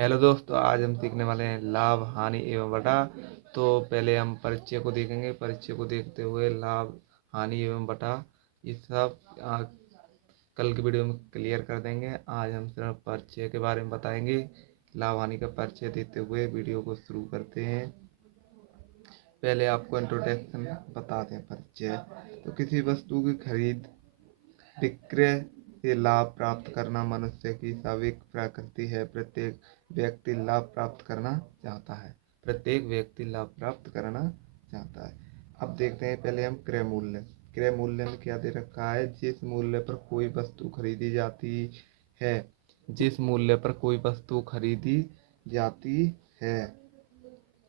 Hello दोस्तों, आज हम सीखने वाले हैं लाभ, हानि एवं बटा। तो पहले हम परिचय को देखेंगे। परिचय को देखते हुए लाभ, हानि एवं बटा ये सब कल की वीडियो में क्लियर कर देंगे। आज हम सिर्फ परिचय के बारे में बताएंगे। लाभ हानि का परिचय देते हुए वीडियो को शुरू करते हैं। पहले आपको इंट्रोडक्शन बता दें। परिचय तो किसी वस्तु की खरीद विक्रय से लाभ प्राप्त करना मनुष्य की स्वाभाविक प्रकृति है। प्रत्येक व्यक्ति लाभ प्राप्त करना चाहता है। प्रत्येक व्यक्ति लाभ प्राप्त करना चाहता है। अब देखते हैं पहले हम क्रय मूल्य। क्रय मूल्य में क्या दे रखा है? जिस मूल्य पर कोई वस्तु खरीदी जाती है, जिस मूल्य पर कोई वस्तु खरीदी जाती है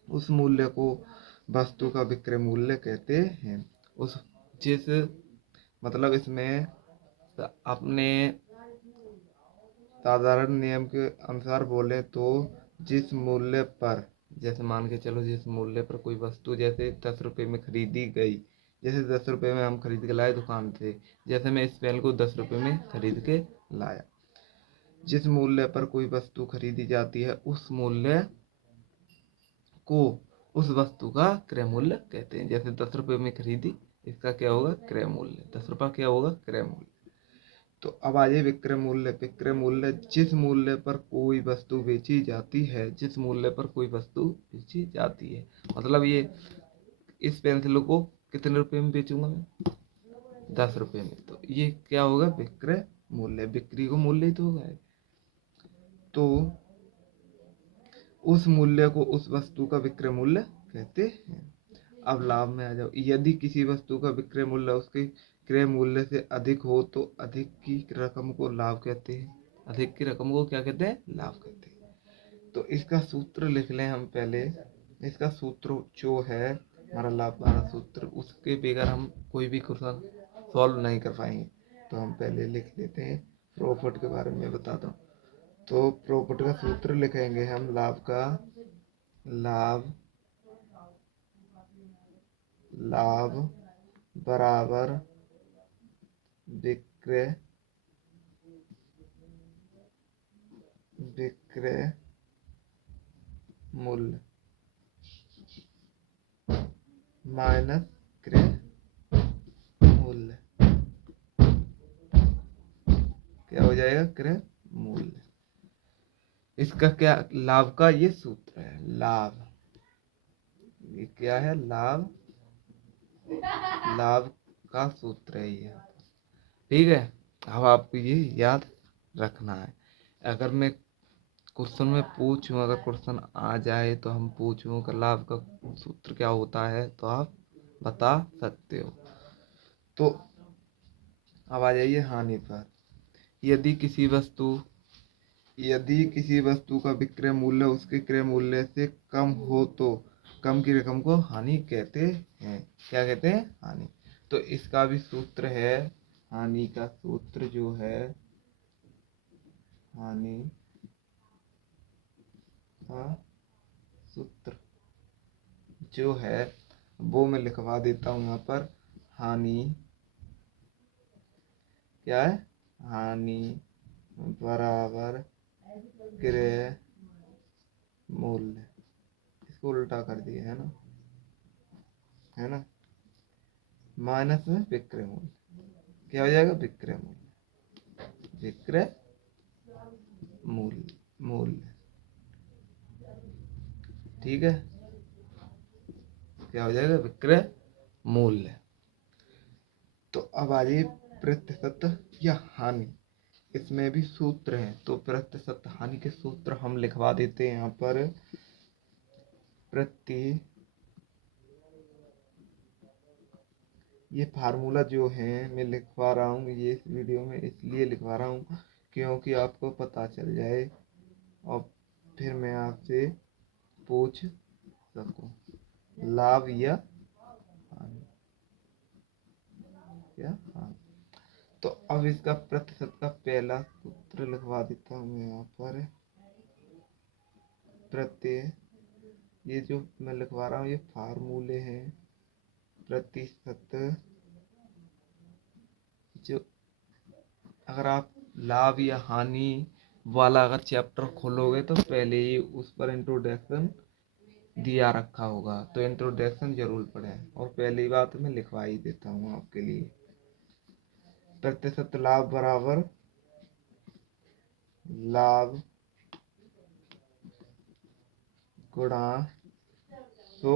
उस मूल्य को वस्तु का विक्रय मूल्य कहते हैं। उस जिस मतलब इसमें अपने साधारण नियम के अनुसार बोले तो जिस मूल्य पर, जैसे मान के चलो जिस मूल्य पर कोई वस्तु जैसे 10 रुपये में खरीदी गई, जैसे 10 रुपये में हम खरीद के लाए दुकान से, जैसे मैं इस पेन को 10 रुपये में खरीद के लाया। जिस मूल्य पर कोई वस्तु खरीदी जाती है उस मूल्य को उस वस्तु का क्रय मूल्य कहते हैं। जैसे 10 रुपये में खरीदी, इसका क्या होगा? क्रय मूल्य। 10 रुपये क्या होगा? क्रय मूल्य। तो अब आ जाए विक्रय मूल्य। विक्रय मूल्य जिस मूल्य पर कोई वस्तु बेची जाती है, जिस मूल्य पर कोई वस्तु बेची जाती है, मतलब ये इस पेंसिल को कितने रुपए में बेचूंगा मैं? 10 रुपये में। तो ये क्या होगा? विक्रय मूल्य। बिक्री को मूल्य ही तो होगा। तो उस मूल्य को उस वस्तु का विक्रय मूल्य कहते हैं। अब लाभ में आ जाओ। यदि किसी वस्तु का विक्रय मूल्य उसके क्रय मूल्य से अधिक हो तो अधिक की रकम को लाभ कहते हैं। अधिक की रकम को क्या कहते हैं? लाभ कहते हैं। तो इसका सूत्र लिख लें हम पहले। इसका सूत्र जो है हमारा लाभ वाला सूत्र, उसके बगैर हम कोई भी क्वेश्चन सॉल्व नहीं कर पाएंगे। तो हम पहले लिख लेते हैं। प्रॉफिट के बारे में बताता हूँ। तो प्रॉफिट का सूत्र लिखेंगे हम। लाभ लाभ बराबर विक्रय मूल्य माइनस क्रय मूल्य। क्या हो जाएगा? क्रय मूल्य। इसका क्या? लाभ का ये सूत्र है। लाभ, ये क्या है? लाभ का सूत्र है ये। ठीक है, अब आपको ये याद रखना है। अगर मैं क्वेश्चन में पूछूं, अगर क्वेश्चन आ जाए तो हम पूछूं कि लाभ का सूत्र क्या होता है, तो आप बता सकते हो। तो अब आ जाइए हानि पर। यदि किसी वस्तु का विक्रय मूल्य उसके क्रय मूल्य से कम हो तो कम की रकम को हानि कहते हैं। क्या कहते हैं? हानि। तो इसका भी सूत्र है। हानि का सूत्र जो है, हानि का सूत्र जो है वो मैं लिखवा देता हूँ यहाँ पर। हानि क्या है? हानि बराबर क्रय मूल्य। इसको उल्टा कर दिया है ना, है ना, माइनस में विक्रय मूल्य। क्या हो जाएगा? विक्रय मूल्य। विक्रय मूल्य। ठीक है, क्या हो जाएगा? विक्रय मूल्य। तो अब आ जाइए प्रतिशत या हानि। इसमें भी सूत्र हैं। तो प्रतिशत हानि के सूत्र हम लिखवा देते हैं यहाँ पर। ये फार्मूला जो है मैं लिखवा रहा हूँ ये इस वीडियो में इसलिए लिखवा रहा हूँ क्योंकि आपको पता चल जाए और फिर मैं आपसे पूछ सकूं। लाभ या हानि, क्या? हानि। तो अब इसका प्रतिशत का पहला सूत्र लिखवा देता हूँ मैं यहाँ पर। प्रत्यय, ये जो मैं लिखवा रहा हूँ ये फार्मूले हैं। प्रतिशत, जो अगर आप लाभ या हानि वाला अगर चैप्टर खोलोगे तो पहले ही उस पर इंट्रोडक्शन दिया रखा होगा, तो इंट्रोडक्शन जरूर पढ़ें। और पहली बात मैं लिखवा ही देता हूँ आपके लिए। प्रतिशत लाभ बराबर लाभ गुणा सो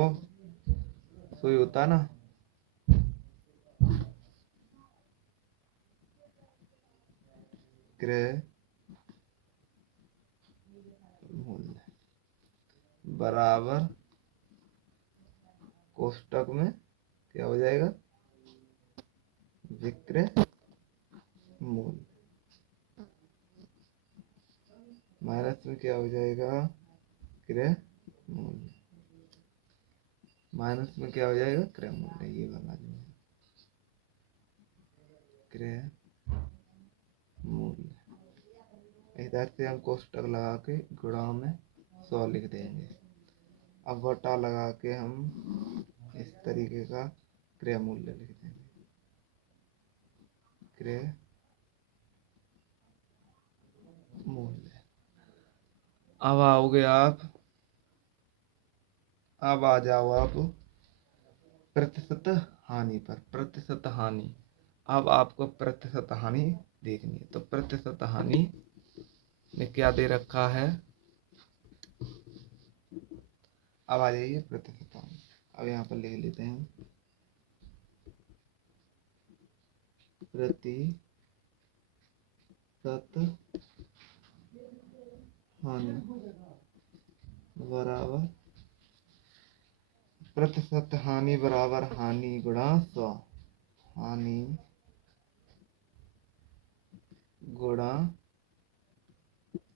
सो ही होता ना, क्रय मूल्य बराबर कोष्टक में क्या हो जाएगा, विक्रय मूल्य, माइनस में क्या हो जाएगा, क्रय मूल्य, माइनस में क्या हो जाएगा, क्रय मूल्य। ये वाला जो है क्रय मूल्य, इधर से हम कोष्टक लगा के गुणा में 100 लिख देंगे। अब बटा लगा के हम इस तरीके का क्रय मूल्य लिख देंगे, क्रय मूल्य। अब आओगे आप, अब आ जाओ आप प्रतिशत हानि पर। प्रतिशत हानि, अब आपको प्रतिशत हानि देखनी है। तो प्रतिशत हानि में क्या दे रखा है, अब आ जाइए प्रतिशत हानि। अब यहाँ पर लिख लेते हैं प्रतिशत हानि बराबर, प्रतिशत हानि बराबर हानि गुणा 100, हानि गुणा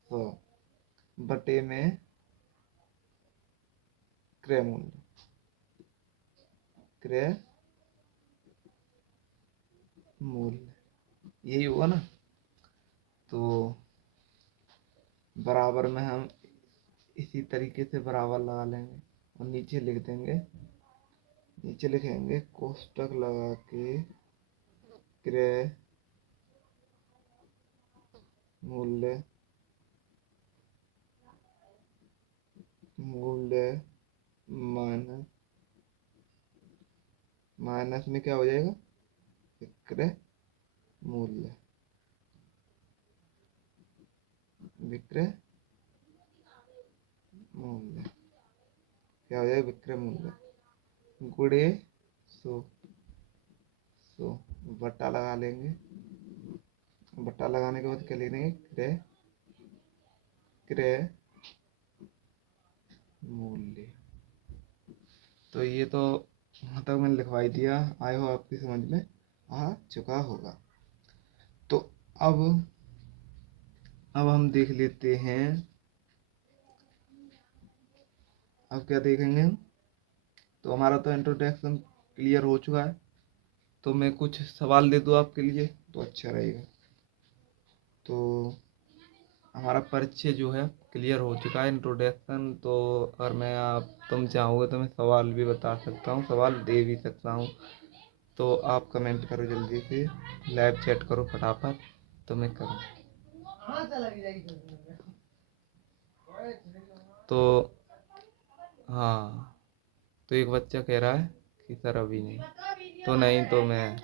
100 बटे में क्रय मूल्य, क्रय मूल्य यही हुआ ना। तो बराबर में हम इसी तरीके से बराबर लगा लेंगे और नीचे लिख देंगे, नीचे लिखेंगे कोष्टक लगा के क्रय मूल्य माइनस, माइनस में क्या हो जाएगा, विक्रय मूल्य, विक्रय मूल्य क्या हो जाएगा, विक्रय मूल्य गुणे 100, बट्टा लगा लेंगे। बट्टा लगाने के बाद क्या लिख देंगे, क्रय क्रय मूल्य। तो ये तो यहाँ तक मैंने लिखवाई दिया, आए हो आपकी समझ में आ चुका होगा। तो अब हम देख लेते हैं, अब क्या देखेंगे हम। तो हमारा तो इंट्रोडक्शन क्लियर हो चुका है, तो मैं कुछ सवाल दे दूँ आपके लिए तो अच्छा रहेगा। तो हमारा परिचय जो है क्लियर हो चुका है, इंट्रोडक्शन। तो अगर मैं तुम चाहोगे तो मैं सवाल भी बता सकता हूँ, सवाल दे भी सकता हूँ। तो आप कमेंट करो जल्दी से, लाइव चैट करो फटाफट, तो मैं करूँ। तो हाँ, तो एक बच्चा कह रहा है कि सर अभी नहीं, तो नहीं तो मैं